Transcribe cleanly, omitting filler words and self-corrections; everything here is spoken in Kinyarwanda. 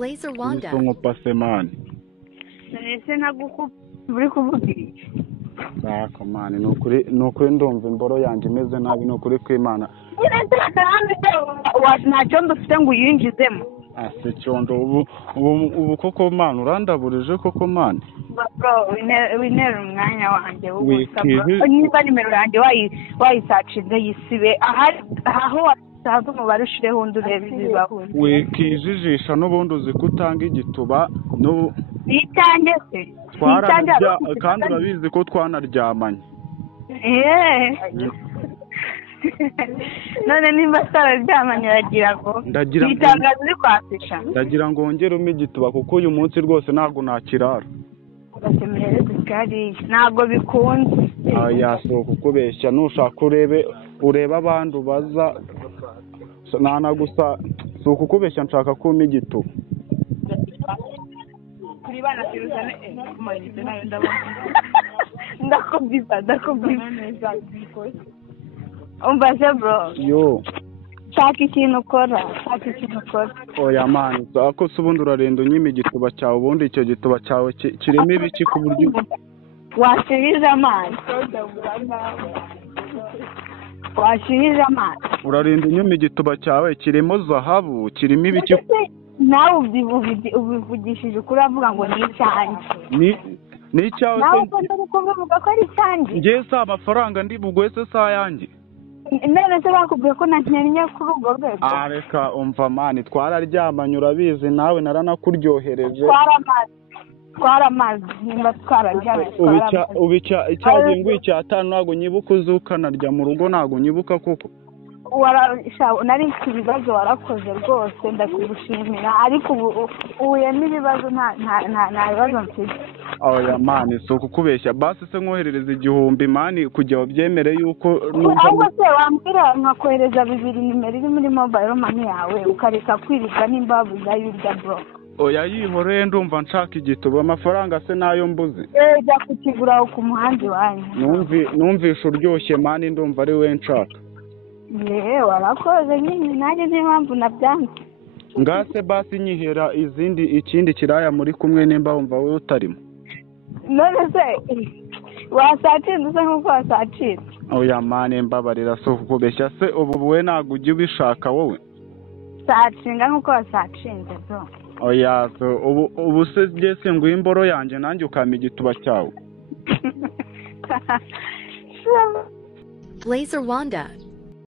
Blazer Wanda. Songo pasemani. Ese naguko buri kuvugira. Sako mani nukuri ndumva imboro yanje imeze nabi nukuri kw'Imana. Ntacyo ndufite ngo uyinjizemo. Ase cyondo ubu koko mana urandaburije koko mana. Bro, winera umwanya wanjye w'ubusabwa. Niba nimero yanjye wayisacinze yisibe aho wasanze umubare ushireho undi ureba ibibaho. Wikijijisha n'ubundi uzi kutanga igituba no Itange se. Kandi urabizi ko twanaryamanye. None nimba twararyamanye uragira ngo itangazo uri kwasisha. Ndagira ngo wongeremo igituba kuko uyu munsi rwose ntabwo nakirara. Ntabwo bikunze. Yasohoka ukubeshya nushaka urebe abandi ubaza nana gusa si ukukubeshya nshaka kuma igituba. Kuri bana Firuzane kumayite nayo ndabona. Ndakubwiza. Umbaze bro. Yo. Shaka ikintu ukora. Oya mani, ako subundi urarenda unyima igituba cyawe ubundi icyo gituba cyawe kirimo ibiki ku buryo washirije amazi. Urarenda unyima igituba cyawe kirimo zahabu kirimo ibiki nawe ubivugishije ukuri avuga ngo ni icyanjye. Ni icyawe nawe ukunda kuvuga ko ari icyanjye. Ngiye sa amafaranga ndi bugwese sa yanjye. None se bakubwiye ko nanyenya kuri urwo rwego. Reka umva mani twararyamanye urabizi nawe naranakuryohereje. Twaramaze nimba twararyamanye. Ubica icyazinguye cyatanu ntabwo nyibuka uzukanarya mu rugo ntabwo nyibuka koko. Nari mfite ibibazo warakoze rwose ndakugushimira ariko uhuye n'ibibazo nta bibazo mfite. Oya mani si ukukubeshya basi se nkoherereza 1000 mani kujya wabyemere yuko ahubwo se wambwira nkakohereza 2 nimero iri muri mobile money yawe ukareka kwiribwa n'imbavu zayurya bro. Oya yihore ndumva nshaka igituba amafaranga se nayo mbuze. Jya kukigura ku muhandi wanyu. Numvisha uryoshye mani ndumva ari we nshaka. Warakoze nyine nanjye niyo mpamvu nabyanze. Ngase basi nyihera ikindi kiraya muri kumwe nimba wumva wowe utarimo. None se wasatsinze usa nk'uko wasatsinze. Oya mani mbabarira so kukubeshya se ubu we ntabwo ujya ubishaka wowe. Satsinga nk'uko wasatsinze bro. Oya so ubu se byese ngo imboro yanjye nanjye ukama igituba cyawe. Blazer Wanda.